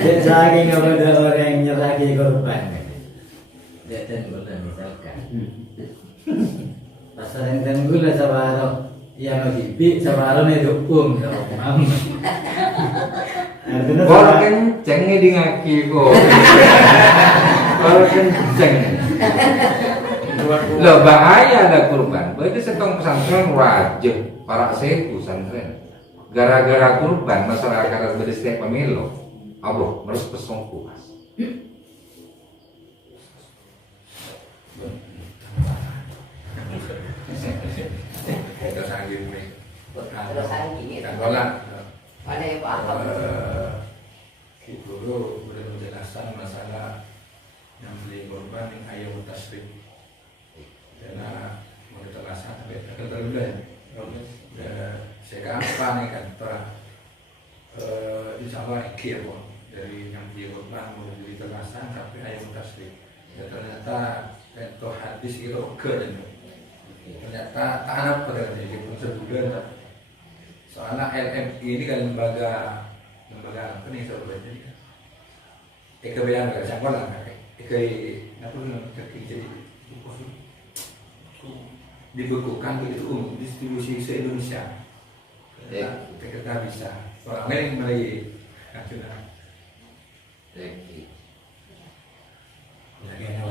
Saking kepada orang yang nyerahkan korban. Dan gula misalkan. Pasar yang gula separuh yang lebih separuh nih dukung sama mam. Kalau kenceng di ngaki kok. Kalau kenceng. Loh bahaya ada kurban. Berarti setong pesantren wajib para sepuh pesantren. Gara-gara kurban masyarakat dari setiap pemilu. Abah harus pesong puas. Kita sanggih nih. Terus sanggih. Kan bola. Ada yang apa? Guru boleh menjelaskan masalah yang beli korban yang ayam tasrik. Karena mau diterasa tapi terlalu dulu ya. Saya apa nih kan para insya Allah ikhir dari yang beli korban mau diterasa tapi ayam tasrik. Ya ternyata itu hadis itu dan ternyata tanah pada jadi pun sebulan. Soalnya LMI ini kan lembaga apa nih sebenarnya? Kebayang nggak siapa lah? Apa jadi dibekukan begitu distribusi se Indonesia. Kita bisa. Orang lain mulai nasional. Lagi yang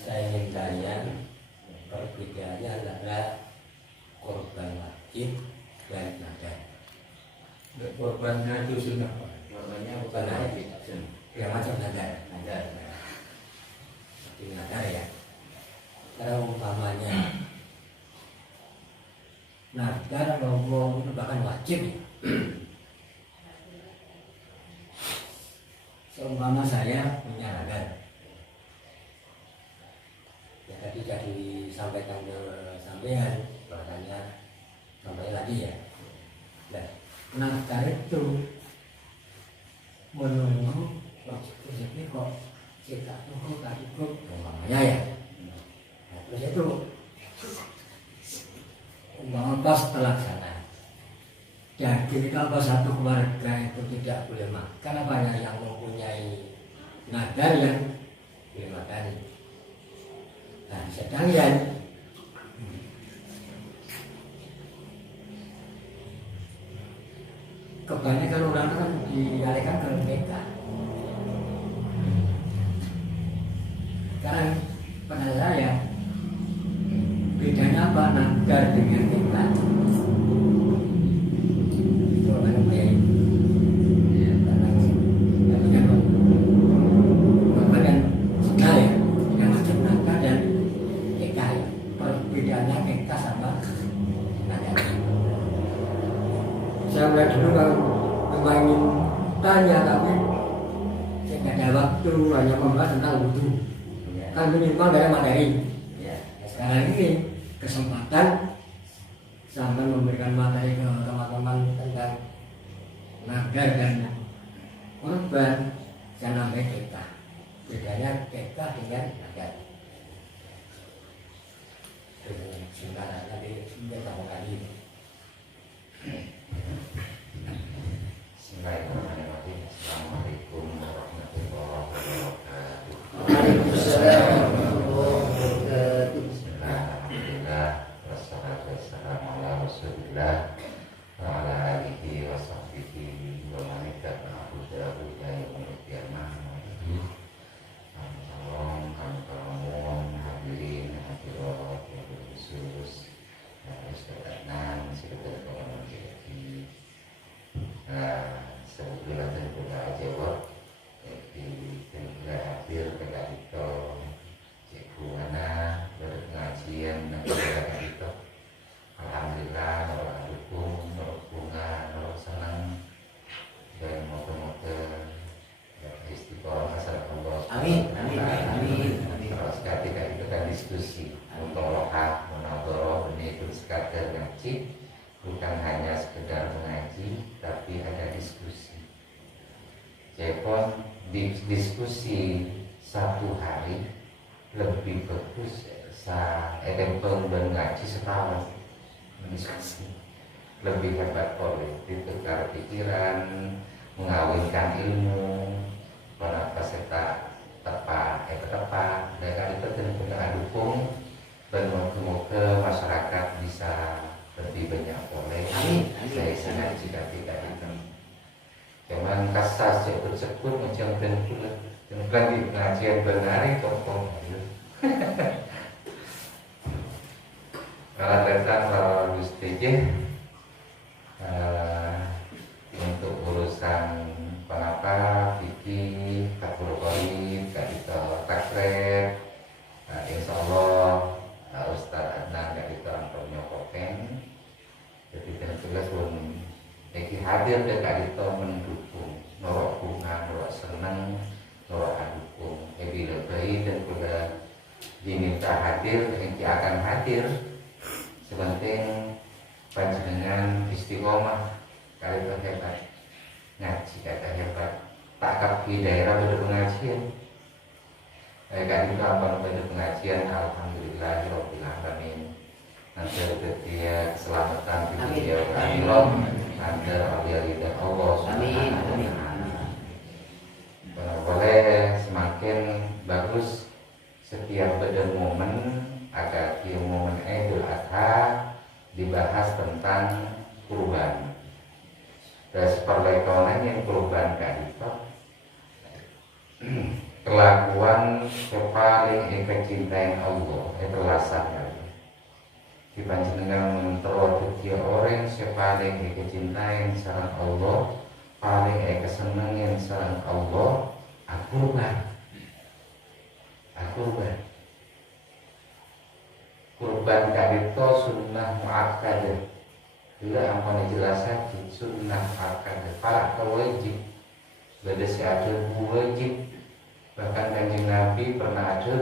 saya ingin tanya, perbedaannya adalah korban wajib dan nadar. Korbannya itu sunnah. Korbannya bukan wajib, yang macam nadar. Seperti nadar ya. Kalau umpamanya nadar ngomong itu bahkan wajib. Seumpama saya punya nadar. Ya tadi sudah disampaikan ke sampean, bahasanya sampai lagi ya. Nah, nadar itu menunggu rezeki kok kita tunggu tak cukup, umpamanya ya. Nah, terus itu umpama pas terlaksana. Jadi kalau satu keluarga itu tidak boleh makan, apanya yang mempunyai nadar yang boleh makan. Nah, sedangkan kebanyakan orang kan dialihkan ke mereka. Sekarang pada saya bedanya apa nadar dengan kita? Itu kan baik. Ya, karena kan sudah ya, yang macam nadar dan kita ya. Perbedaannya kita sama nadar. Saya mulai dulu kalau memang ingin tanya tapi saya tidak ada waktu, hanya membahas tentang wudhu. Kan minimal dari materi. Sekarang ini kesempatan sampai memberikan materi ke teman-teman tentang nadar dan korban. Saya namanya kita. Bedanya kita dengan nadar. Sebentar tadi kita mau kali. Bismillahirrahmanirrahim. Assalamualaikum warahmatullahi wabarakatuh. Waalaikumsalam. Alhamdulillah, wassalatu wassalamu ala Rasulillah wa ala alihi wa sahbihi wa man ittaba'a hudahu ila yaumil qiyamah. Salam kaum hadirin hadirat yang khusus sekalian sekedar kawan jadi sebetulnya tentunya jawab di tentunya hadir pada itu cikgu mana berpengajian dan itu alhamdulillah orang dukung orang bunga orang senang dan moga-moga istiqomah asal Allah. Amin, amin, amin, amin. Terus ketika itu kan diskusi untuk lohat menadoroh ini itu sekadar ngaji, bukan hanya sekedar mengaji tapi ada diskusi. Jepon diskusi satu hari lebih bagus tempel dan ngaji setahun diskusi lebih hebat politik tukar pikiran mengawinkan ilmu kenapa saya tepat mereka itu tentunya dukung dan semoga masyarakat bisa lebih banyak boleh saya sangat jika tidak itu cuman kasar sebut macam tentulah dan di pengajian benar itu kalau datang kalau Gusti untuk urusan kenapa fikih kategori kayak takrib insya Allah Ustaz Adnan kayak itu untuk nyokoken jadi tentunya pun lagi hadir dekat itu mendukung norok bunga norok senang norok dukung bila baik dan pula diminta hadir yang akan hadir sepenting panjenengan istiqomah kali itu hebat ngaji kata hebat takap di daerah pada pengajian kali itu apa pada pengajian alhamdulillah rabbil alamin nanti dia keselamatan di dunia akhirat nanti ridha Allah subhanahu wa ta'ala boleh semakin bagus setiap pada momen agar di momen Idul Adha dibahas tentang kurban dan seperlekonan yang kurban itu kelakuan paling kecintaan Allah itu rasanya di panjenengan menterot dia orang paling kecintaan sareng Allah paling kesenangan sareng Allah kurban kadito sunnah muakkadah bila ampun dijelasan sunnah muakkadah para wajib beda ada wajib bahkan Kanjeng Nabi pernah ada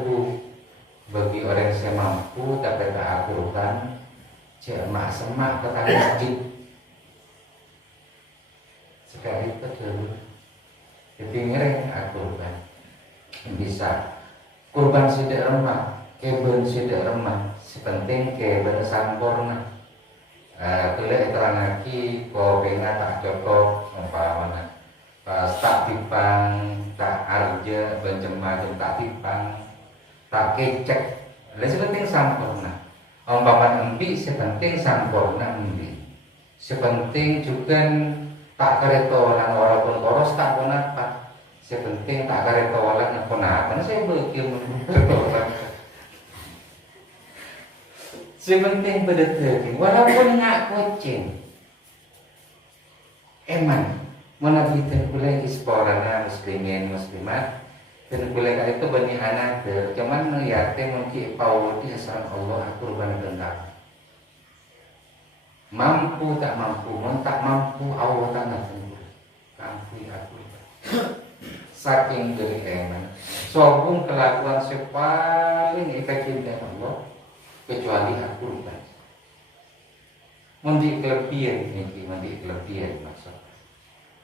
bagi orang yang mampu tapi tak kurban mak semak ke tanah masjid sekali itu dulu jadi ngereng kurban bisa kurban sidak remah keben sidak remah sepenting keben sampurna kelihatan terang lagi kau pengen tak cocok umpamanya pas tak tipang tak arja bencemacam tak tipang tak kecek lalu sepenting sampurna umpamanya embi sepenting sampurna embi sepenting juga tak keretolan walaupun koros tak pun apa sepenting tak keretolan pun apa saya berkir sepenting berdekati walaupun nak kucing eman mana kita boleh isporana muslimin muslimat dan boleh itu bani anak cuman melihatnya mungkin pawudi asal Allah kurban tentang mampu tak mampu tak mampu Allah tak mampu aku saking dari eman sobung kelakuan sepaling efektif dari Allah kecuali aku kan mandi kelebihan maksud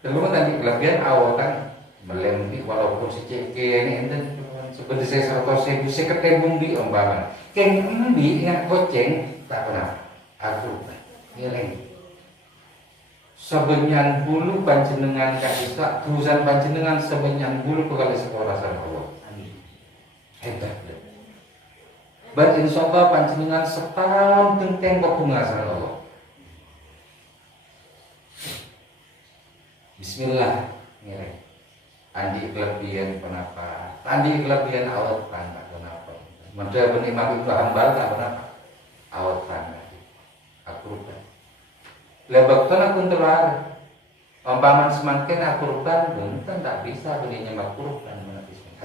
kalau tadi kelebihan awal kan melembi walaupun si ceke ini enten seperti saya 100.000 saya ketembung di umpama keng embi ingat goceng tak pernah aku nilai sebenyan bulu panjenengan kasih terusan panjenengan sebenyan bulu kali sekolah sama Allah hebat bar insyaallah panjenengan setahun tentang bunga sama Allah bismillah nilai andi kelebihan kenapa andi kelebihan awat tangga kenapa menteri penikmat itu hambal tak kenapa awat tangga aku rupan lebakton aku telar umpaman semakin aku rupan benten tak bisa belinya mak kurban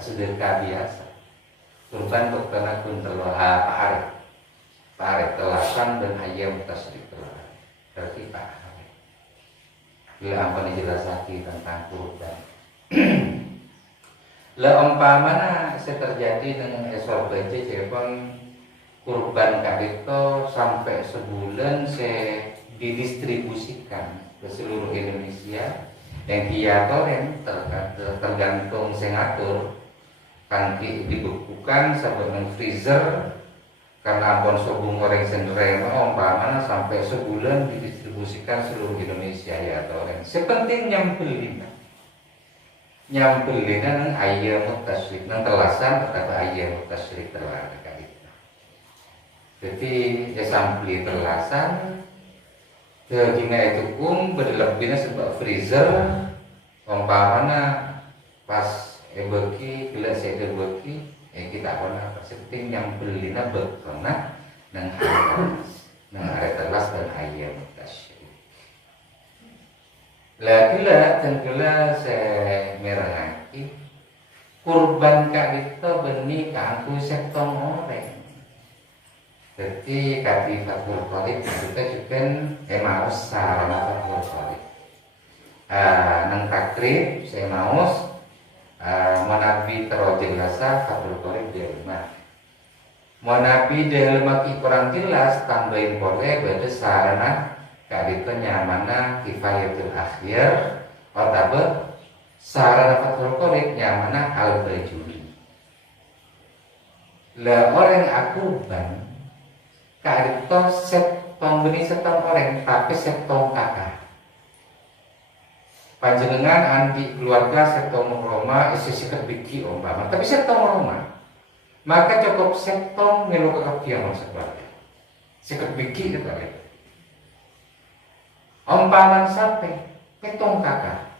sedekah biasa kurban bakton aku telar paare telasan dan ayam tasrik telar berarti paare bila apa dijelaskan tentang kurban lah umpamana terjadi dengan SOPJ Jepang kurban kadito sampai sebulan saya didistribusikan ke seluruh Indonesia yang diatur yang tergantung sengatur kan dibekukan sampai freezer karena ampun sobung goreng senderema umpamana sampai sebulan didistribusikan seluruh Indonesia ya atau yang sepenting nyampe lima nyambelina nang ayyamut tasyrik nang telasan atau ayyamut tasyrik terlarang kali. Jadi ya sampli telasan dagingnya itu berlebihnya sebab freezer umpamana pas beki gila saya beki kita pernah setting yang belina berkena nang hari telas dan ayyamut tasyrik. Lagi-lagi tentulah saya merangki kurban kak itu benih kangku sektong orang. Jadi kati fatul qalib kita juga mau sarana fatul qalib. Nang takrib saya mau menabi terjelas fatul qalib di rumah. Menabi di rumah kurang jelas tambahin boleh beda sarana kaditu nyamana kifayatul akhir atau sarana fatul qalib nyamana al bajuri. Lah orang akuban kaditu setong benih setong orang tapi setong kakak. Panjenengan andi keluarga setong Roma isi sikat biki umpama tapi setong Roma maka cukup setong melu kekepian sekeluarga sikat biki itu kan umpaman sampai petong kakak.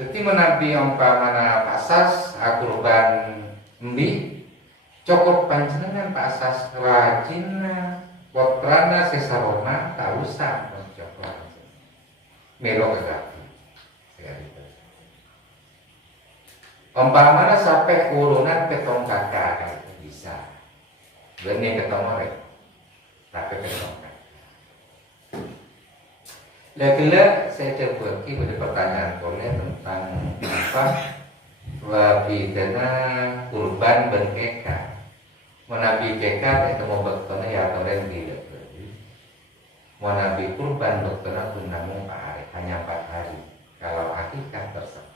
Jadi menabi umpamana pasas kurban mbi cukup panjenengan pasas rajinna putrana sesarona tak usah cukup melo kegati. Umpamana sampai urunan petong kakak itu bisa. Benih petong orang, tapi petong kakak. Lagi-lagi saya coba pada pertanyaan boleh tentang apa wabidana kurban berkeka. Menabi keka itu mau berkena ya atau yang tidak. Mau nabi kurban berkena pun namun 4 hari, hanya 4 hari. Kalau akikah terserah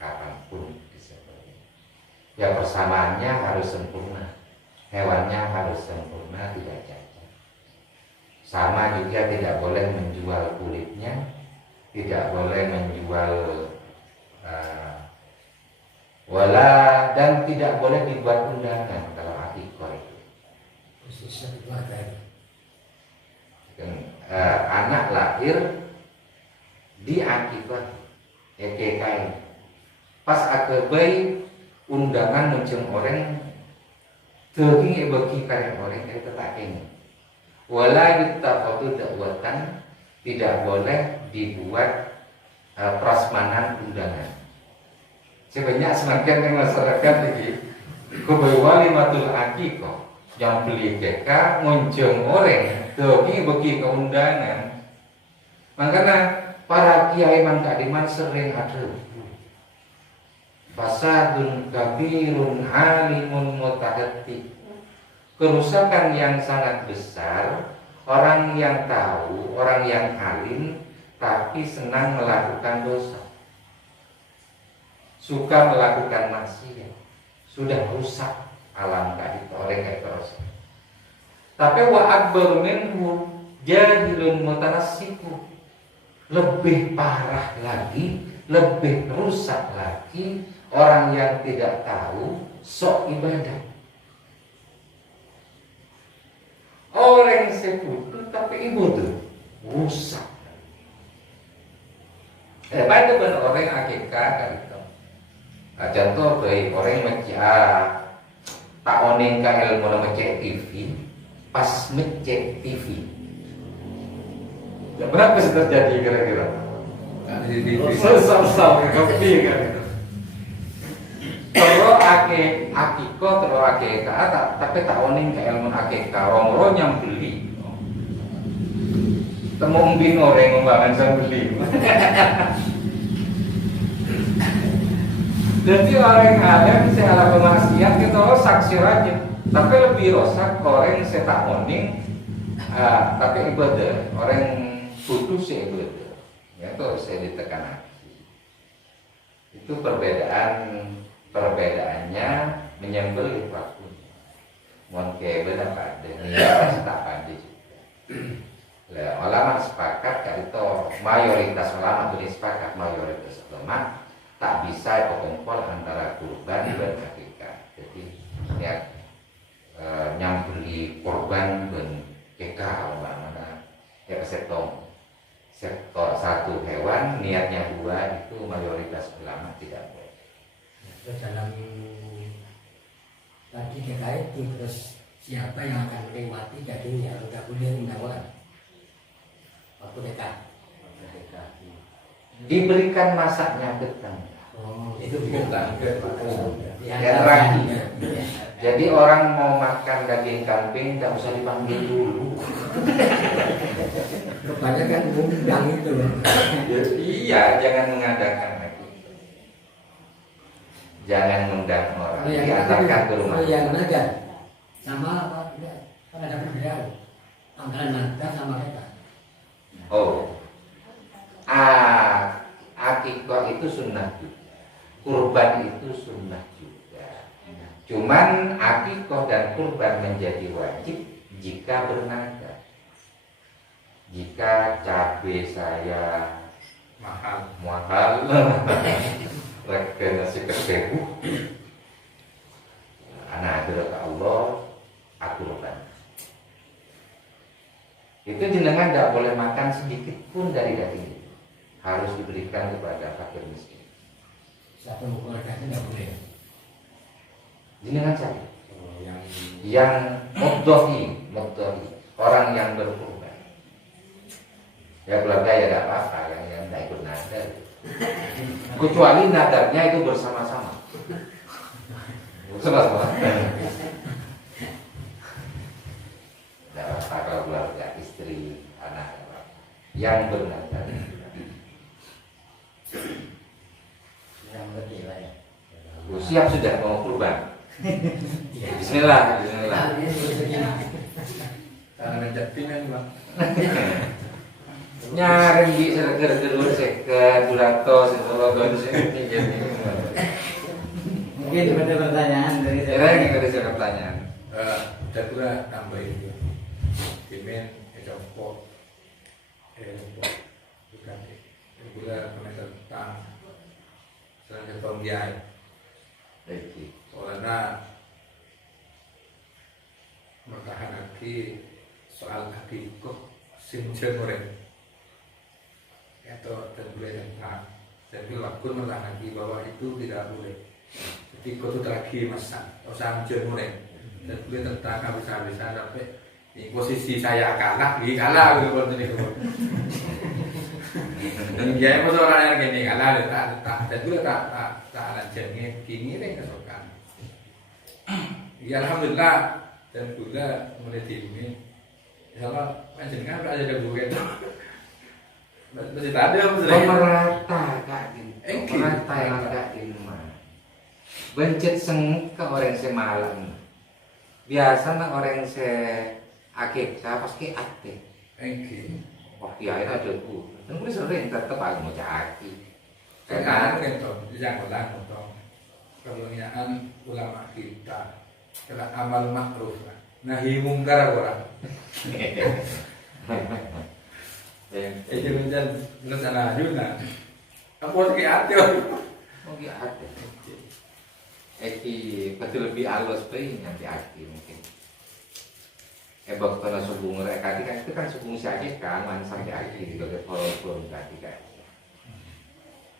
kapanpun bisa pergi. Ya persamaannya harus sempurna, hewannya harus sempurna, tidak cacat. Sama juga tidak boleh menjual kulitnya, tidak boleh menjual wala dan tidak boleh dibuat undangan kalau akikah itu. Khususnya keluarga itu. Anak lahir di akikah EKK pas akebai undangan mencem orang daging bagi karya orang itu tak ini wala yuttafatu dakwatan tidak boleh dibuat prasmanan undangan. Sebanyak semakin yang masyarakat ini kebai walimatul akikah yang beli keka ngonceng orang daging bagi keundangan. Makanya para kiai mangkadiman sering ada fasadun kabirun alimun mutahati, kerusakan yang sangat besar, orang yang tahu, orang yang alim tapi senang melakukan dosa, suka melakukan maksiat, sudah rusak alam tadi oleh kayak terus. Tapi wa akbar minhu jahilun mutanassiku, lebih parah lagi, lebih rusak lagi orang yang tidak tahu sok ibadah. Orang sekutu tapi ibu tuh rusak. Pada benar orang akikah kan itu. Contoh baik orang macam tak oning ka ilmu nama cek TV, pas ngecek TV. Ya berapa sih terjadi kira-kira? Sesal-sal kepi kan itu. Kalau akiko terus akika tapi tak oning ke ilmu akika romro yang beli. Temu umbin orang ngombangan sang beli. Jadi orang alim saya ala kemaksiat itu saksi rajin, tapi lebih rosak orang saya tak oning, tapi ibadah orang putus saya ibadah. Ya itu saya ditekan lagi. Itu perbedaannya menyembelih waktunya. Mohon keben apa adanya, tak pandai juga. Ulama sepakat itu mayoritas ulama itu sepakat mayoritas ulama tak bisa berkumpul antara kurban dan akikah. Jadi ya nyambeli korban dan keka mana ya sektor satu hewan niatnya dua itu mayoritas ulama tidak boleh. Terus dalam tadi terkait itu terus siapa yang akan menikmati dagingnya tidak boleh menawar waktu dekat. Diberikan masaknya betang. Oh, Itu bukan yang Ya, terakhir. Jadi orang mau makan daging kambing tidak usah dipanggil dulu. kebanyakan undang itu loh. Iya, jangan mengadakan lagi. Jangan mengundang orang. Diantarkan ke rumah. Yang aja sama apa tidak kan ada perbedaan antara nada sama kita. Oh, akikah itu sunnah juga, kurban itu sunnah juga. Cuman akikah dan kurban menjadi wajib jika bernada. Jika cabai saya mahal, lagi nasi kesebu, anak ke Allah, aku kurban. Itu jenengan tidak boleh makan sedikit pun dari daging itu. Harus diberikan kepada fakir miskin. Satu keluarga itu tidak boleh. Jenengan siapa? Yang Yang mudhohi, orang yang berkurban. Ya keluarga ya tidak apa-apa, yang tidak ikut nadar. Kecuali nadarnya itu bersama-sama. Bersama-sama. Tidak apa-apa kalau keluarga, istri, anak, yang bernadar. Yang berbeda ya. Siap sudah mau kurban. Bismillah, bismillah. tangan menjadikan Bang. Nyari di serger-gerur seket duratos itu logo itu jadi. Mungkin ada pertanyaan dari Kira yang ada pertanyaan. Dan juga tambahin Kimen, Ejoko, bukan juga komentar tentang selanjutnya penggiai. Baik. Soalnya bertahan lagi soal akikah sing jemureng atau dan boleh tentang jadi lakun melanggar bahwa itu tidak boleh. Jadi kau lagi masak atau sang jemureng dan boleh tentang habis-habisan sampai di posisi saya kalah gitu ini dan dia pun orang yang gini kalah tak dan juga tak ada jengnya kini nih kesokan. Ya alhamdulillah dan juga mulai ini sama panjenengan ada bukan masih ada Pemerata kak di pemerata yang kak di rumah. Bencet seng ke orang semalam. Biasa nak orang se akikah pasti ate. Oh iya itu ada ku. Dan gue sering tetap aku mau caki. Karena itu yang ulang untuk kemuliaan ulama kita adalah amal makruf nahi mungkar orang. Itu menjadi rencana juga. Apa sih hati? Oh iya ate. Eki betul lebih halus pe nanti aki mungkin. Ebok karena subung mereka itu kan subung saja kan man sampai aki sebagai forum tadi kan.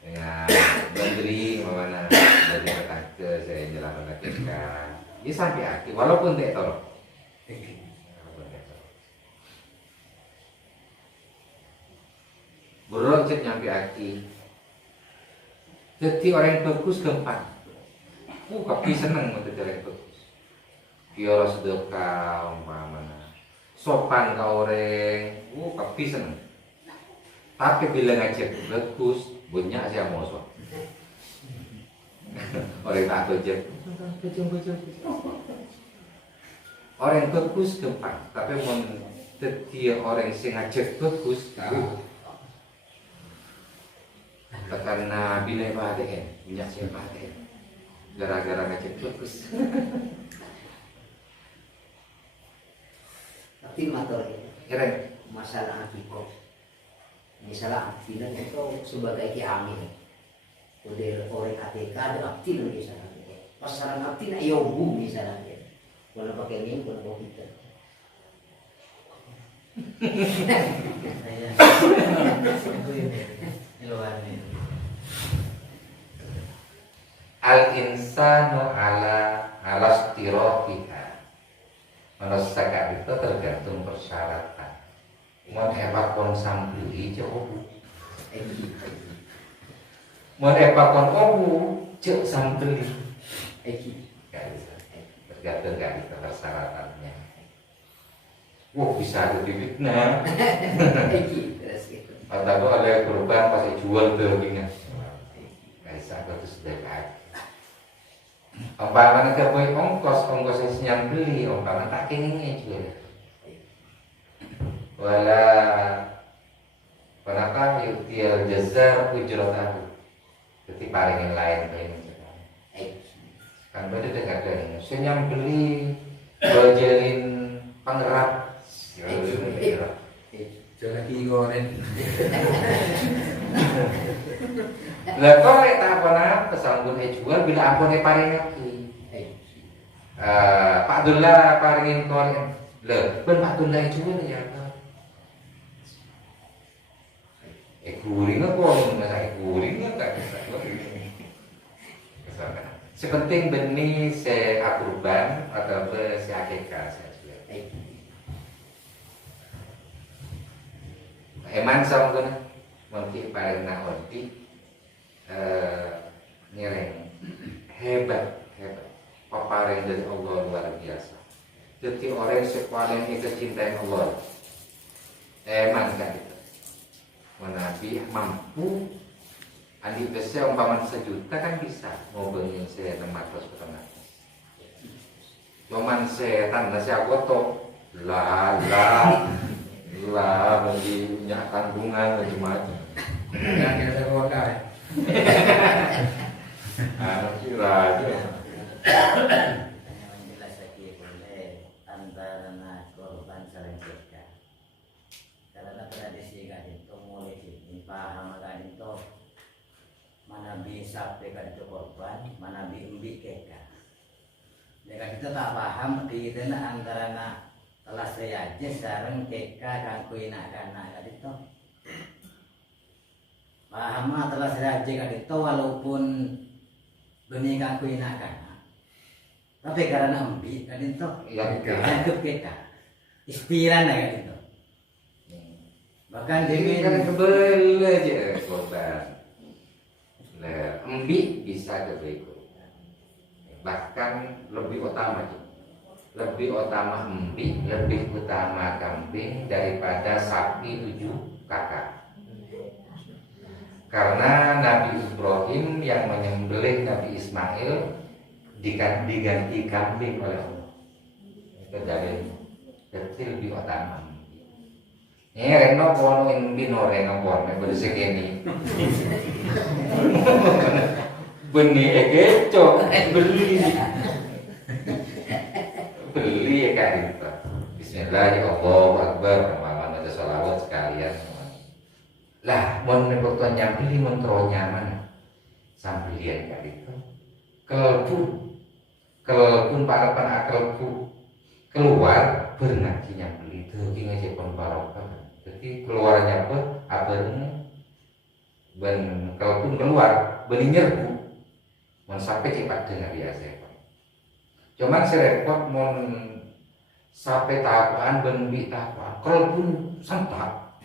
Dengan bandri mana dari kata saya jelaskan ketika ini sampai aki walaupun tidak tahu. Berocet nyampe aki. Jadi orang yang bagus gampang. Kaki seneng untuk orang bagus. Kiara sedekah umpamanya. Sopan ka orang, kaki seneng. Tapi bila ngajak bagus, banyak saya mosok. Orang tak tojek. Orang bagus gampang, tapi mau jadi orang yang ngajak bagus, karena bila paten, punya siapa paten, gara-gara ngajak bagus. Tapi motor Keren, masalah akikoh. Misalnya abdi itu sebagai kiamin. Udah orang ATK ada abdi lagi sana. Pasaran abdi nak yobu misalnya. Kalau pakai ini, kalau pakai kita. Saya itu ini luar ini. Al insanu ala istirofika. Menurut itu tergantung persyaratan. Mau epakon sampuli jauh. Mau epakon obu jauh sampuli. Tergantung gak itu persyaratannya. Wah bisa jadi fitnah. Atau ada korban pas jual dagingnya. Bisa terus dekat. Umpamanya kepoin ongkos yang beli, umpamanya tak kengingnya jual. Wala penata yuktil jazar ujrotahu. Jadi paling yang lain paling kan beda dengan ini. Senyam beli bajalin pangerat. Jangan goreng. Lah kok lek tak apa pesambun jual bila ampune paring iki. Pak Abdullah paringin kon. Lho, ben Pak Abdullah jual ya. Guring apa masak guring enggak bisa. Sepenting benih se akurban atau se akikah saja. Eman sama guna mungkin paling onti nireng hebat paparing dari Allah luar biasa. Jadi orang sepaling itu cintai Allah. Eman kan itu. Menabi mampu andi besar umpaman 1 juta kan bisa mau beli saya 600 setengah. Cuman setan nasi agoto lah bagi punya kandungan macam-macam. Yang kita kota. Kira aja. Menjelaskan boleh antara korban saling beda. Karena tradisi kan itu mulai sini paham kan itu mana bisa pekan itu korban, mana bimbing keka. Mereka kita tak paham di itu antara telah saya aja sekarang keka kan kuinak kan itu. Paham telah saya aja kan itu walaupun benih kan kuinak kan. Tapi karena ambil kan itu yang keka istilah kan itu. Bahkan Jadi kan kebel aja korban. Nah, embi bisa kebaikan. Bahkan lebih utama embi, lebih utama kambing daripada sapi 7 kakak. Karena Nabi Ibrahim yang menyembelih Nabi Ismail diganti kambing oleh Allah. Itu dalil. Jadi lebih utama. Reno kono ing bino reno kono bersih ini. Beni keco beli ya kan itu. Bismillahirrahmanirrahim. Akbar. Maman ada salawat sekalian. Lah, mon waktu nyambeli mentro nyaman. Sambelian kan itu. Kelpun parapan akalku keluar berngaji nyambeli daging aja pun barokah. Jadi keluarnya apa ben kalaupun keluar benih nyerbu mon sampai cepat dengan biasa. Cuman serepot mon sampai tahapan ben bi tahapan kalaupun santak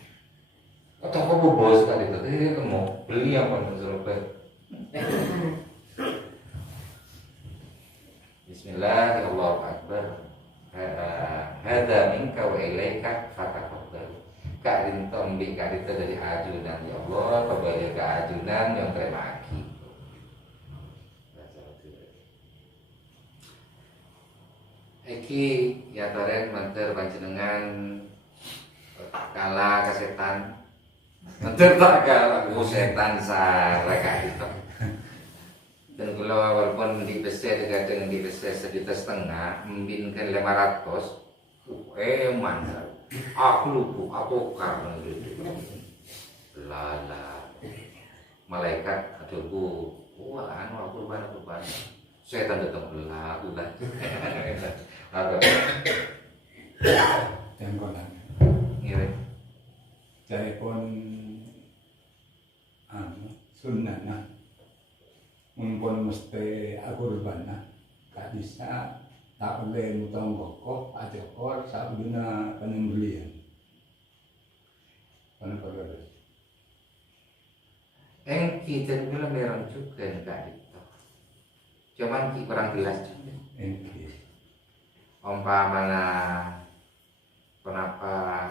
atau kok bos tadi itu mau beli yang pun serepet. Bismillahirrahmanirrahim. Hada minka wa ilaika fataqabbal. Kak rinto mbik kak rinto dari ajunan ya Allah, kembali ke ajunan yang terima aki. Iki ya taren manter panjenengan tak kalah ke setan. Manter tak kalah ku setan sareka itu. Dan kalau walaupun di PC dengan di PC 1,5 juta, membinkan 500, mantap. aku lupa aku karena gitu lala malaikat aduh wah anu aku lupa setan datang belah aku kan agak Tengkolan. ngirim Cari pun sunnah nah. Mumpun mesti kurban nah. Kak bisa tak boleh mutong pokok ajokor sak guna penyembelian. Penyembelian. kita bilang merang juga enggak itu cuman kurang jelas juga umpamanya kenapa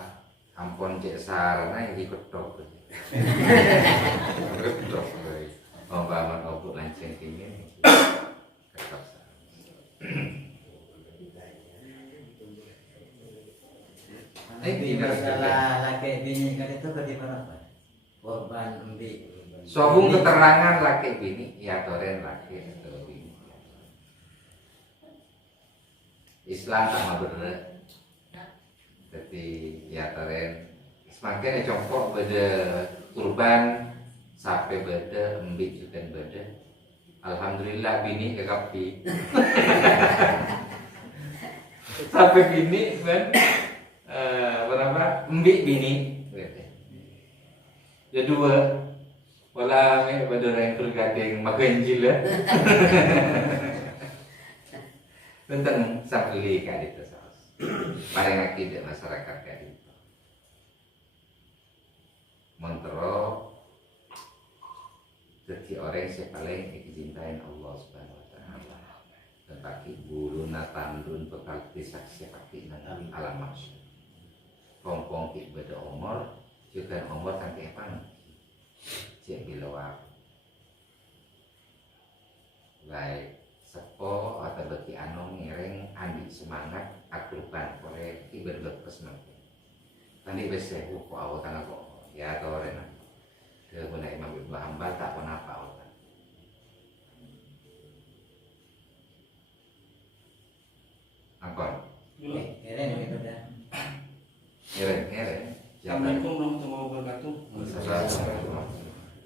ampun cek sarana yang diketok ketok umpamanya obuk lanceng ini ketok Tapi masalah laki bini kan itu bagaimana Pak? Korban embi. Sobung keterangan laki bini ya toren laki atau bini. Islam sama bener. Jadi ya toren semakin congkok beda kurban sampai beda embi juga beda. Alhamdulillah bini kekapi. Sampai bini kan berapa embi bini. Kedua wala may pada yang tergading maganjil ya. Tentang sapuli kali itu saus. Paling tidak masyarakat kali itu. Montro jadi orang yang paling dicintai Allah Subhanahu Wa Taala. Tetapi bulu natandun bekal disaksi pakai nanti alam maksud. Kompong ibadah umur juga umur sampai apa? Cek bilawak baik sepo atau bagi anu ngiring andi semangat akruban oleh ibadah kesempatan tadi besok kok awal tanah kok ya atau rena ke guna Imam Ibnu Hambal tak kenapa awal angkon Keren gitu dah. ngiring Assalamualaikum warahmatullahi wabarakatuh.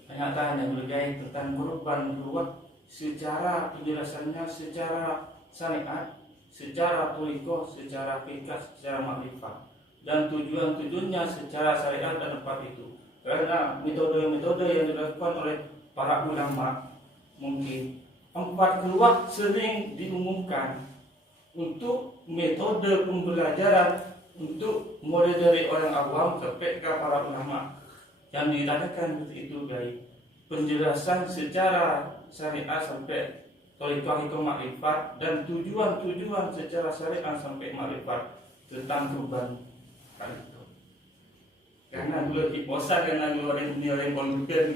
Pernyataan yang berkait tentang korban keluar secara penjelasannya secara syariat, secara torikoh, secara fikih, secara makrifat dan tujuannya secara syariat dan tempat itu. Karena metode-metode yang dilakukan oleh para ulama mungkin empat keluar sering diumumkan untuk metode pembelajaran untuk mulai dari orang awam sampai ke para ulama yang dirasakan itu guys penjelasan secara syariat sampai torikoh itu makrifat dan tujuan secara syariat sampai makrifat tentang kurban itu karena dulu diposa karena dulu orang komputer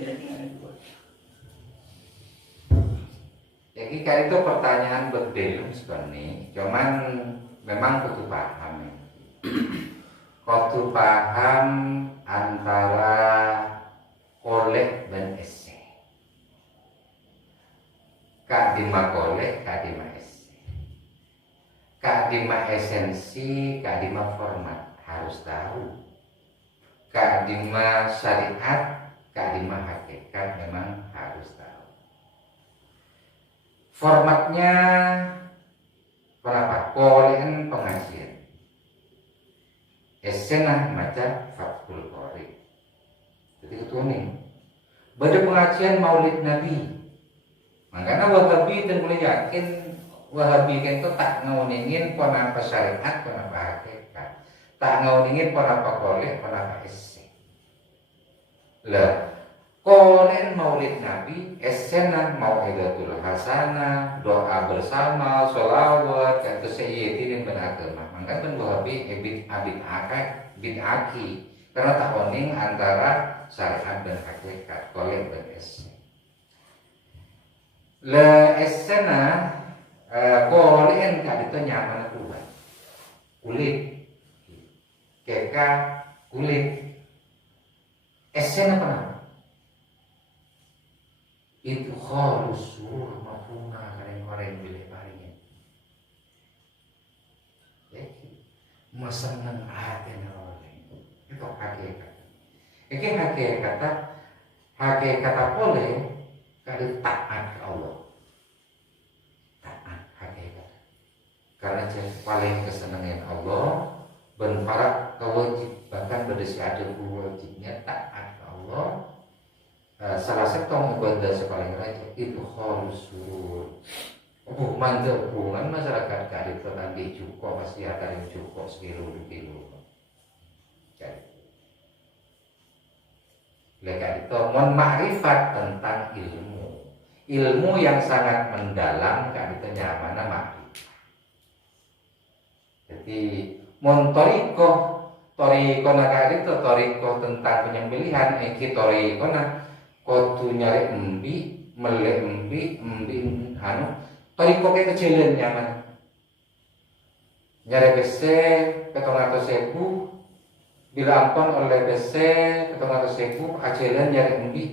jadi kali itu pertanyaan berbeda sebenarnya cuman memang butuh paham ya. Kau paham antara kolek dan esai. Kak dima kolek, kak dima esai. Kak dima esensi, kak dima format harus tahu. Kak dima syariat, kak dima hakikat memang harus tahu. Formatnya berapa? Kolekan pengajian. Esenah maca Fathul Qorib. Jadi ketua nih. Pada pengajian Maulid Nabi. Makanya Wahabi dan mulai yakin Wahabi itu tak ngauningin pon apa syariat, pon apa hakikat. Tak ngauningin pon apa kolek, pon apa esen. Lah, kolen Maulid Nabi, esenah mau'idatul hasanah, doa bersama, sholawat, dan kesayyidin beragama. Maka kan Wahabi bid'aki karena tak oning antara syariat dan hakikat, kolek dan esen. Le esena kolen kad itu nyaman kulit, keka kulit, esen apa? Itu khalusur mafuna karen-karen bilih paringin. Masangan hati orang. tok hakikat. Iki hakikat boleh kada taat ke Allah. Taat hakikat. Karena paling kesenangan Allah ben para kewajib bahkan berdasi ada wajibnya taat ke Allah. Salah satu ibadah paling rajin itu khusyuk. Hubungan masyarakat kali tetangga cukup pasti ada yang cukup sekilo. Lekat itu makrifat tentang ilmu yang sangat mendalam kan itu nyaman makrifat. Jadi toriko nakal itu toriko tentang penyembelihan iki toriko nak kotu nyari embi toriko kayak kecilin nyaman nyari BC 700.000 bila ampun oleh BC 700.000 ajalan nyari embi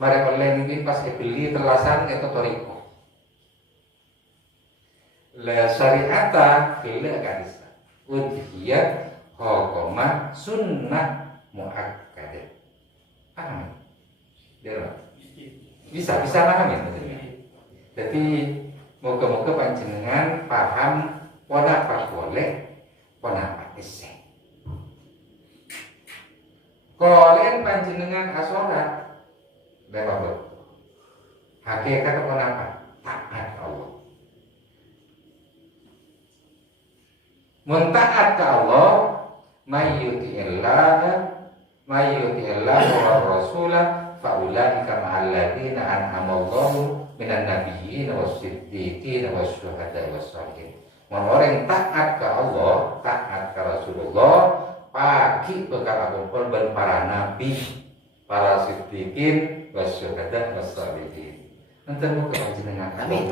mari oleh embi pas beli telasan itu toriko la syariata bila kadisa udhiyat hukumah sunnah muakkadah paham? Bisa paham ya? Jadi moga-moga panjenengan paham apa boleh, apa iseng. Kalian panjenengan asolat, berapa? Hakikat apa? Taat Allah. Muntaat ke Allah, mayyuti'illah wa rasulah fa'ulaika ma'alladina an'amallahu minan nabiyyin was-siddiqin was-syuhada'i was-shalihin. Orang taat ke Allah, taat ke Rasulullah, pagi bekal kumpul ben para nabi, para siddiqin, was-syuhada' was-shalihin. Enten muga panjenengan amin.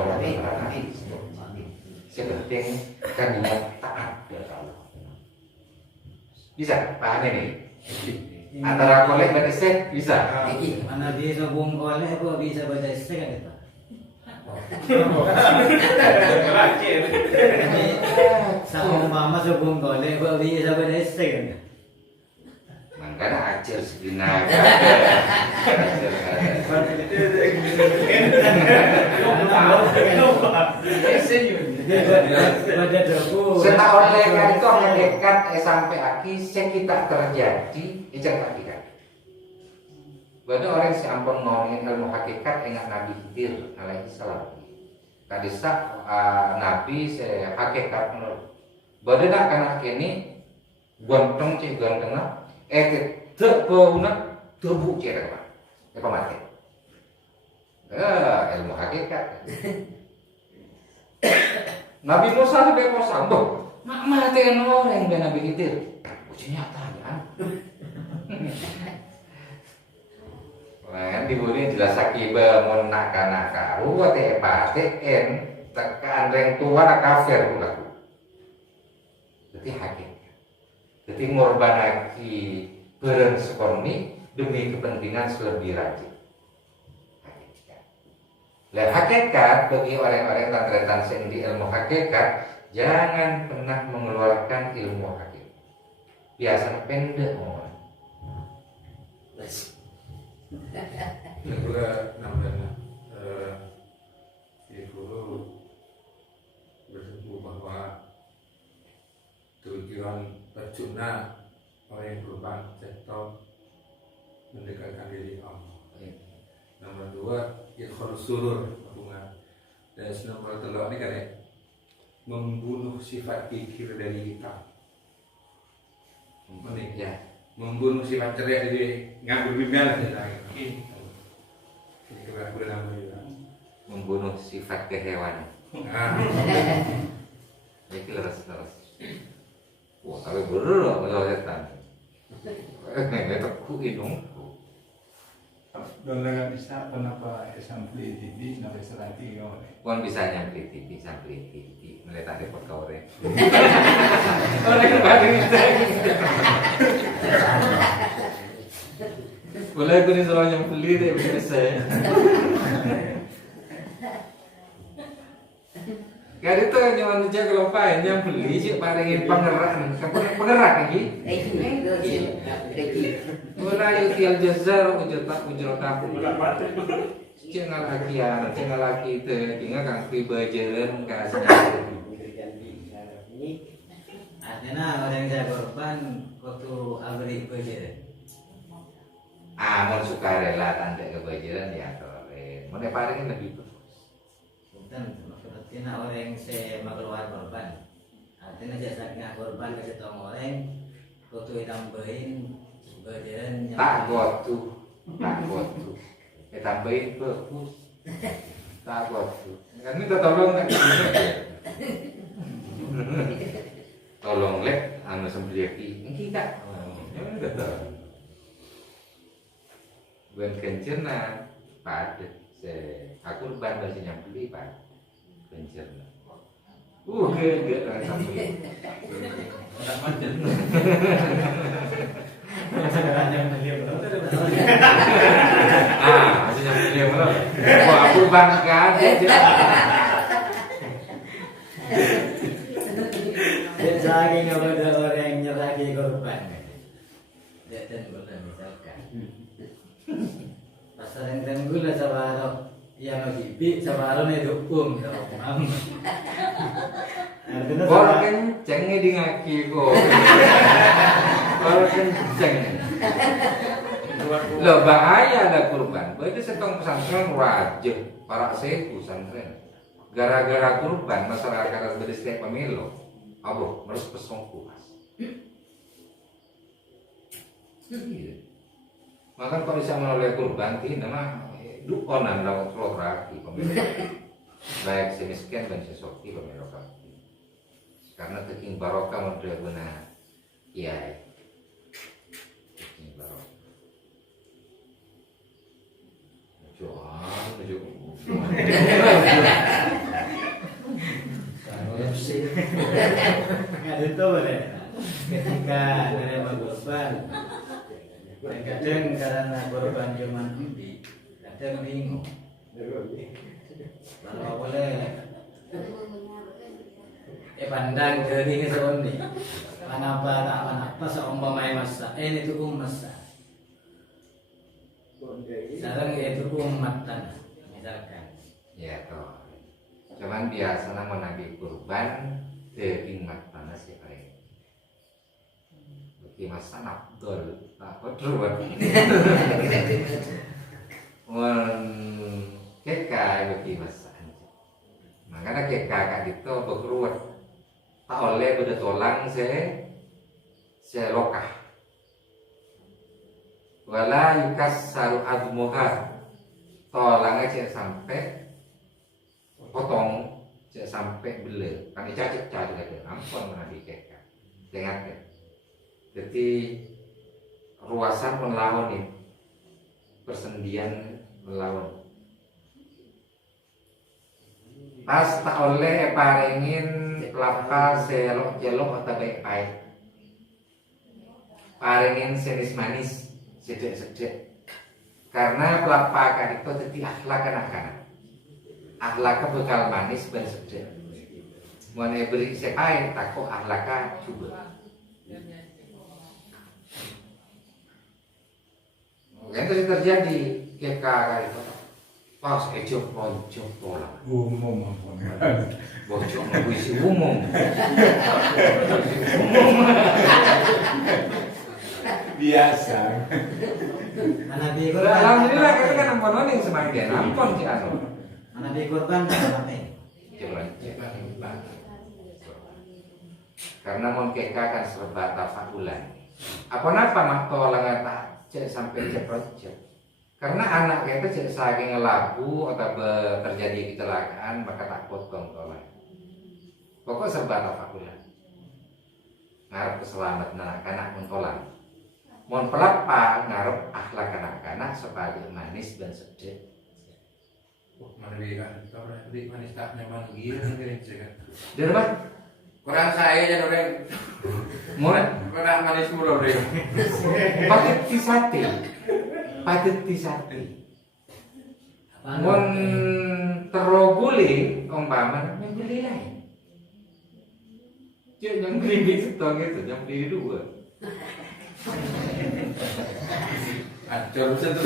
Sepenting kan niat taat kepada Allah. Bisa paham ini? Antara kolek dan isek bisa. Mana bisa bung kolek kok bisa baca isek kan itu? Sama mama sebung kolek kok bisa baca isek kan? Makanya ajar segina. Setelah oleh kan itu mendekat sampai akhir kita terjadi ijak hakikat. Bahwa orang si ampun ngomongin ilmu hakikat ingat Nabi Khidir alaihi salam. Kadisa Nabi se hakikat menurut. Bahwa nak anak kini gontong cek gontong terbauna tubuh cek apa? Apa mati? Ilmu hakikat. Nabi Musa sampai Musa, mak matiin orang dan Nabi Khidir. Uji nyata kan? Nah, diburi jelas akibat nak karu ate paten tekan reng tua nak kafir laku. Jadi hakikat. Jadi ngorbanaki bareng sekoni demi kepentingan selebih rajin. Lah hakikat bagi orang-orang tantretan sing di ilmu hakikat jangan pernah mengeluarkan ilmu hakikat. Biasa pendek ngomong. Yang pula namanya Ibu bersetuju bahwa tujuan berjuna orang yang berubah jatuh mendekatkan diri Allah. Nomor 2 ikhlus surur hubungan. Dan nomor 3 ini kan ya membunuh sifat pikir dari kita. Ya. Membunuh sifat ceria dari ngambil bimbel ini kebetulan Membunuh sifat kehewanan. Ini leres. Wah, kalau bener kalau setan. Teku hidung. Dolangan isa kenapa sampai TV sampai serati kau ni? Puan bisa nyampe TV, melihat ada perkara. Boleh aku ni seorang yang beli deh begini saya. Kan itu nyaman aja kelompain yang beli sih paringin penggerak lagi. Mulai utial jazar ujur aku. Jangan lagi itu, tinggal kang pribajaran kasih. Artinya orang saya korban waktu abri bajaran. Mau sukarela tanda kebajaran ya tore. Mana paling lebih bagus. Bukan, maksudnya orang saya keluar korban. Artinya jasanya korban kasih tahu orang waktu tambahin bajaran. Tak gotu. Tambahin bagus. Tak gotu. Kan minta tolong kan. Tolong lek anu sembeliaki kita ya udah bukan kencerna padet aku ban bahasa yang beli pak kencerna gede kan sampai masih yang beli belum wah aku ban kan Saking kepada orang yang nyeragi korban. Dan boleh misalkan. Pasal yang tenggula sabaro yang hibi sabaro nih dukung sama mam. Orang kenceng di ngaki kok. Orang kenceng. Lo bahaya ada kurban. Berarti setong pesantren wajib para seku pesantren. Gara-gara kurban masyarakat harus beristek pemilu. Abo, harus pesongku mas. Maka kalau bisa melalui kurban ini nama dukonan dalam lokraki pemilu. Baik semiskin dan sesoki pemilu kami. Karena teking barokah model benar kiai. Teking barokah. Itu boleh. Ketika menerima korban, kadang karena korban cuma empi, kadang bingung. Kalau boleh, pandang dari keseruan nih. Manapa seumpamanya masa, ini tuh masa. Sekarang itu umatan, misalkan. Ya toh. Cuman biasanya menagih kurban daging matana sih kayak. Bagi masa nafdol, apa teruan. Keka bagi masa. Makanya keka kak itu berkeruat. Tak oleh pada tolang saya lokah. Wala yukas saru admuha. Tolang aja sampai potong sampai beli kami cacik lagi ampun menagih keka dengar ya jadi ruasan melawan nih persendian melawan pas tak oleh paringin kelapa selok jelok atau baik-baik paringin senis manis sedek karena kelapa kan itu jadi akhlak anak-anak akhlaknya bekal manis dan sedap. Mana beri sekai takut akhlaknya coba. Yang terjadi kekal itu pas ejok bocok pola. Umum Bocok mengisi umum. biasa. Alhamdulillah kita kan ampun yang semakin ampun si anu. Anak di korban apa? Karena mon keka kan serba tafakulan. Apa mak tolang tak cek sampai ceprot. Karena anak kita cek saking ngelabu atau terjadi kecelakaan maka tak potong tolang. Pokok serba tafakulan. Ngarep keselamatan anak-anak mon tolang. Mon pelapa ngarep akhlak anak-anak sebagai manis dan sedih. Mana dia kan? Kau berarti manis tak nyaman gila nih kan? Dari mana? Kurang saya aja orang. Mau? Kurang manis mulu deh. Paket tisati. Mon teroguli umpaman membeli lain. Cek yang beli setong itu, yang beli dua. Ancur bisa tuh.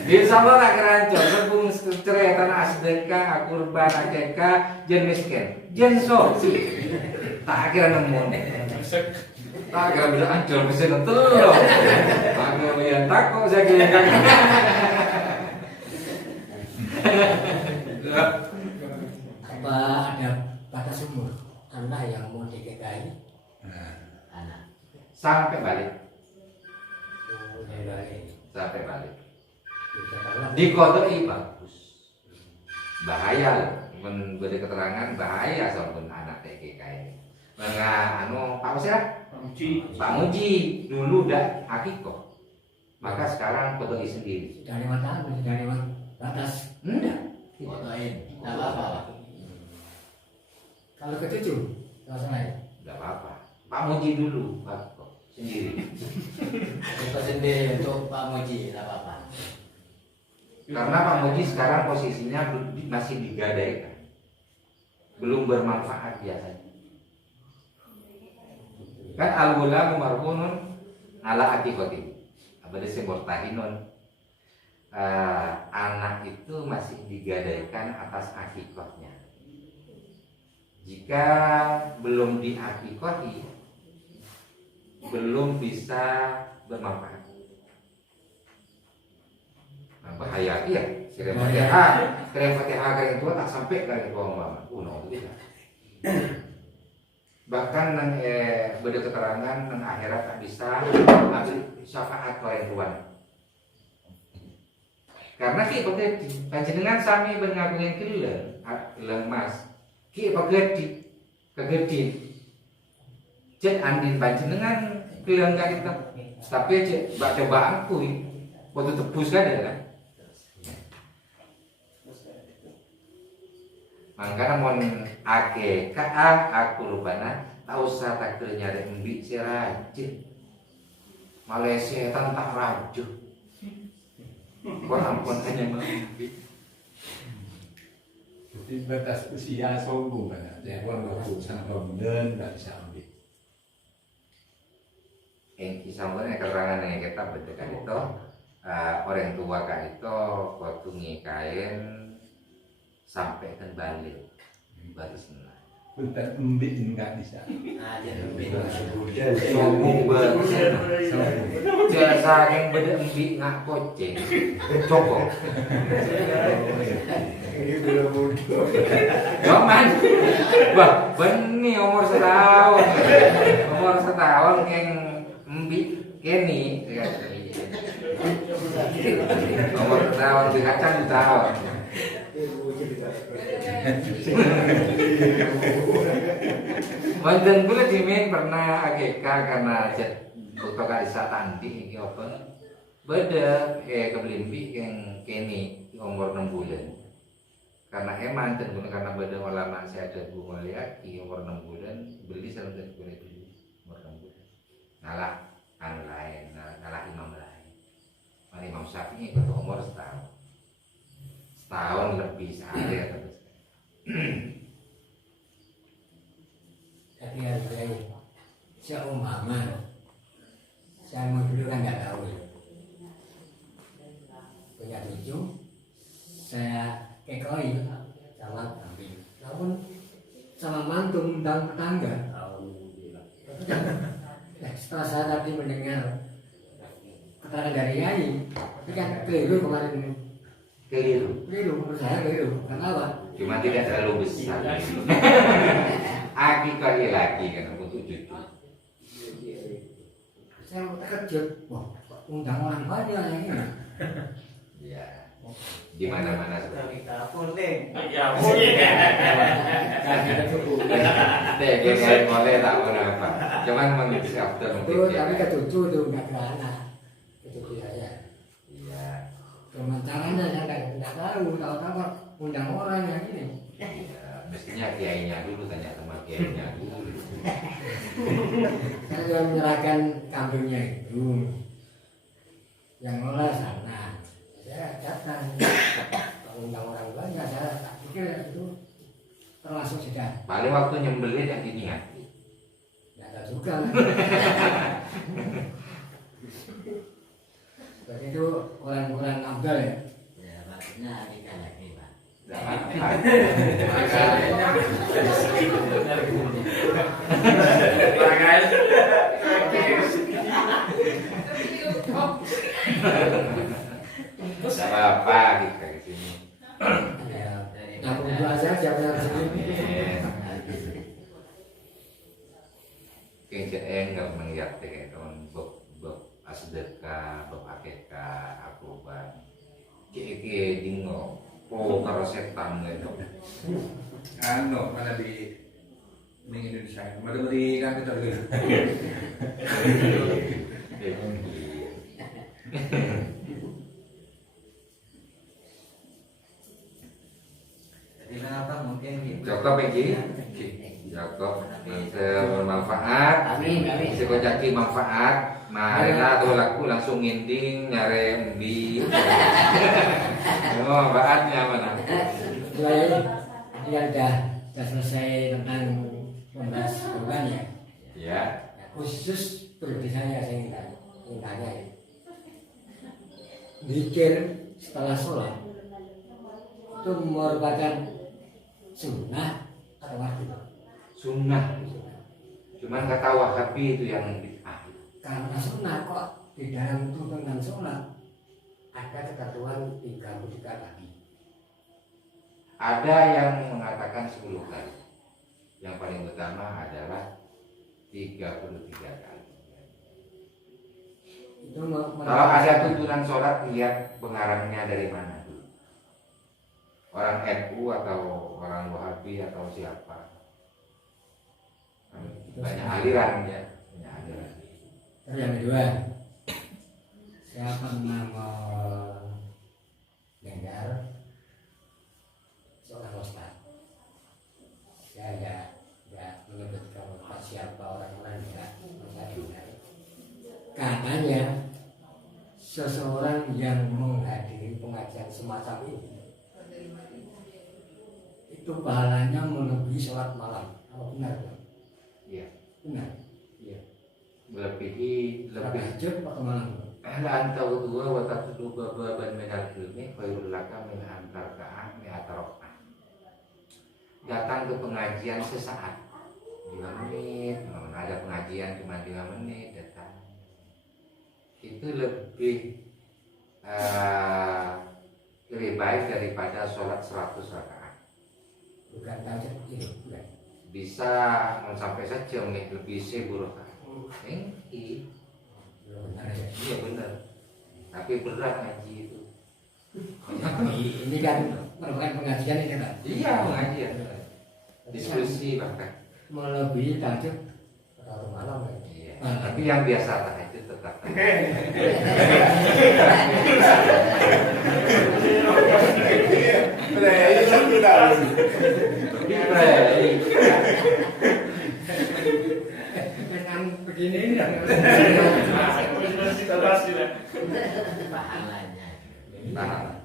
Di sama nak kerancor, rebung cerai tanah sedekah, kurban, akekah, jenis ken, jenso, tak kira nemu, tak kira bisa ancur bisa telur, tak kira bisa takut saya kira. Apa ada batas umur anak yang mau DKKI? Anak. Sampai balik, Oh, dari balik. sampai balik. Karena Di kota ini bagus, bahaya, memberi keterangan bahaya sampun anak TKK ini. Mengah anu Pak Usya, Pak Muji dulu udah akikoh, maka sekarang kota ini sendiri. sudah lewat tahun, sudah lewat batas. Enggak, Fotoin, nggak apa-apa. Kalau ke cucu, langsung aja. enggak apa-apa. Pak Muji dulu akikoh sendiri. Itu sendiri untuk Pak Muji, nggak apa-apa. Karena Pak Muji sekarang posisinya masih digadaikan, belum bermanfaat biasanya. Kan al-gulamu marhunun ala akikoti, abadi semurtahinun. Anak itu masih digadaikan atas akikotnya. Jika belum diakikoti, belum bisa bermanfaat. Bahaya ya, kirim Fatihah kalian tua tak sampai kalian tua mama. No, itu tidak. Bahkan nang beda keterangan nang akhirat tak bisa ambil syafaat kalian tua. Karena ki pakai panjenengan sami berngagungan keleng mas. Ki pakai kegedin. Cek andin panjenengan keleng kita. Tapi cek baca bangku waktu tebus kan ya kan. Mangkana mon ake kaa aku rupana tak usah takdir nyari embi si rajin Malaysia tak raju kau ampun hanya embi. Jadi batas usia sombong kan, jangan waktu sampai kemudian nggak bisa ambil. Yang kisahnya keterangan yang kita betul itu orang tua kan itu waktu ngikain sampai kan balik baru senang. Bentar ambil nggak bisa. Nah, jadi lebih Sombong banget. Biasa yang beda embi ngak koceng, cokok. Jaman, wah benih umur setahun yang embi keni. Umur setahun di kacang di tahun. Wonten kula dimin pernah AGK karena jet foto karisa tandi iki apa? Beda kebelimpi yang kene umur 6 bulan. Karena eman ten karena beda ulama saya ada Bu Mulyaki umur 6 bulan beli sampai boleh beli umur 6 bulan. Ngalah anu lain, ngalah imam lain. Mana Imam Syafi'i itu umur setahun. Setahun lebih sehari atau Tapi harganya seumpama saya mau dulu kan nggak tahu ya. Punya cucu, saya kekoi sama kambing. Namun sama mantu undang tetangga. Setelah saya tadi mendengar keterangan dari Yai, tapi kan keliru kemarin. keliru. Menurut saya keliru. Kenapa? Cuma tidak terlalu besar. Akikah lagi kan untuk cucu. Saya terkejut. Wah, undang orang banyak yang ini. Ya. Di mana-mana sudah. kita kuning. Ya, boleh. Saya boleh tak apa. Cuman mengisi after Itu tapi ke cucu itu nggak ke anak. Ke cucu saya. Iya. Cuma caranya saya nggak tahu. Tahu-tahu undang orang yang ini. Ya, mestinya kiainya dulu tanya sama kiainya dulu. Saya sudah menyerahkan kambingnya itu. Yang ngolah sana. Saya datang. Kalau undang orang banyak saya tak pikir itu termasuk di dah. Paling waktu nyembelih yang diingat. Nggak tahu juga. Berarti itu orang-orang abdal ya. Ya, maksudnya akikah lagi, Pak. Tidak apa kita ke sini. Ya, aku berdua saja yang sini. Kayaknya nggak melihat kayak tahun sedekah, akikah, akuban. Kayak dingo. Oh, kalau setan gitu. Anu, mana di Indonesia, mana beri kan kita beli. Jadi kenapa mungkin gitu? Cukup Egi, cukup bermanfaat. Amin, amin. Sekojaki manfaat. Marilah tuh laku langsung nginding nyari umbi. Oh, manfaatnya mana? Dia udah selesai tentang membahas korban ya. Ya. Ya, khusus pribadi saya ingin tanya ya. Zikir setelah sholat itu merupakan sunnah atau wajib? Sunnah. Cuman kata Wahabi itu yang bid'ah. Karena sunnah kok di dalam tuntunan sholat ada ketentuan 33 kali. Ada yang mengatakan 10 kali. Yang paling utama adalah 33 kali. Itu Kalau ada tuntunan sholat, lihat pengarangnya dari mana dulu. Orang NU atau orang Wahabi atau siapa. Banyak aliran ya. Banyak aliran. Terus yang kedua, saya pernah mendengar seorang ustaz. Saya tidak menyebutkan siapa orang-orang yang mendengar. Katanya seseorang yang menghadiri pengajian semacam ini itu pahalanya melebihi sholat malam. Apa benar? Iya. Benar. Melebihi lebih. Tahajud atau malam? Anta dua wa tatlu baban minal ilmi khairul laka min antar ka'ah mi'ata raq'ah. Datang ke pengajian sesaat 5 menit, ada pengajian cuma 5 menit datang. Itu lebih baik daripada sholat 100 rakaat. Bukan tahajud ini, bukan. Bisa sampai sejam lebih 1000 rakaat. Benar ya. Iya benar. Tapi berat ngaji itu. Ini kan merupakan pengajian ini kan. Iya pengajian. Diskusi bahkan. Melebihi tahajud atau malam kan. Iya. Tapi yang biasa tahajud tetap. Dengan begini ini ya. Pahalanya. Nah,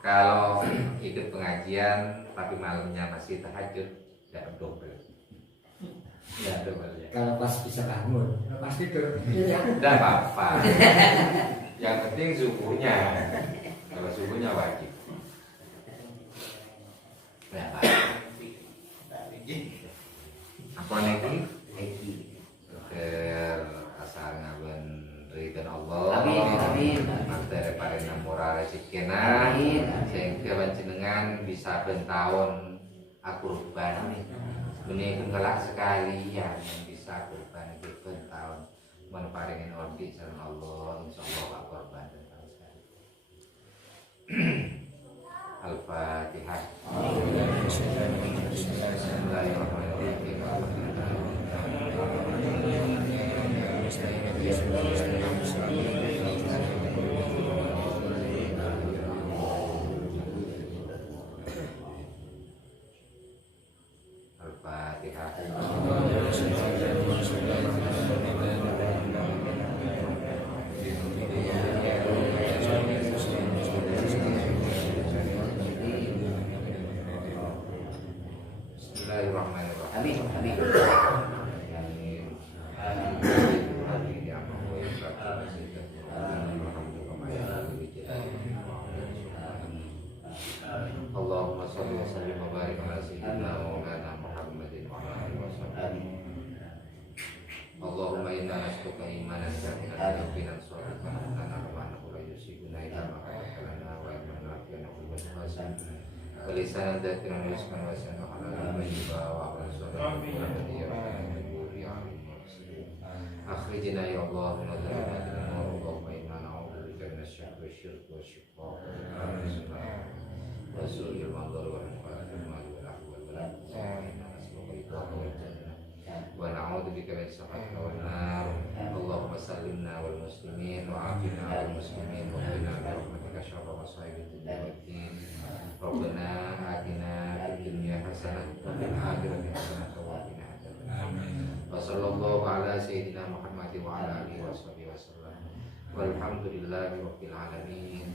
kalau ikut pengajian tapi malamnya masih tahajud, tidak double. Ya double ya. Kalau pas bisa bangun, kalau pas tidur, iya. Tidak apa-apa. Yang penting subuhnya. Kalau subuhnya wajib. Tidak apa-apa. Apa lagi? Asal ngaben ridho Allah. Amin. Materi paling murah rezekina. Amin. Sehingga panjenengan bisa bentahun kurban. Ini kelak sekali yang bisa kurban itu bentahun. Meneparingin ordi sama Allah. Insyaallah kurban bentahun sekali. Al-Fatihah. Al-Fatihah. ولسانا ذاكرا ورزقا واسعا وحلالا طيبا وعملا صالحا وهديا بالنور يا عليم المرسلين. أخرجنا يا الله من الظلمات إلى النور اللهم إنا نعوذ بك من الشك والشرك والشقاق وسوء المنظر والمقال والمال والعفو والبلاء إنا نسألك رضاك والجنة ونعوذ بك من سخطك والنار. اللهم سلمنا والمسلمين وعافنا والمسلمين وقنا برحمتك شر مصائب الدنيا والدين. ربنا آتنا في الدنيا حسنة وفي الآخرة حسنة وقنا عذاب النار. وصلى الله على سيدنا محمد وعلى آله وصحبه وسلم والحمد لله رب العالمين.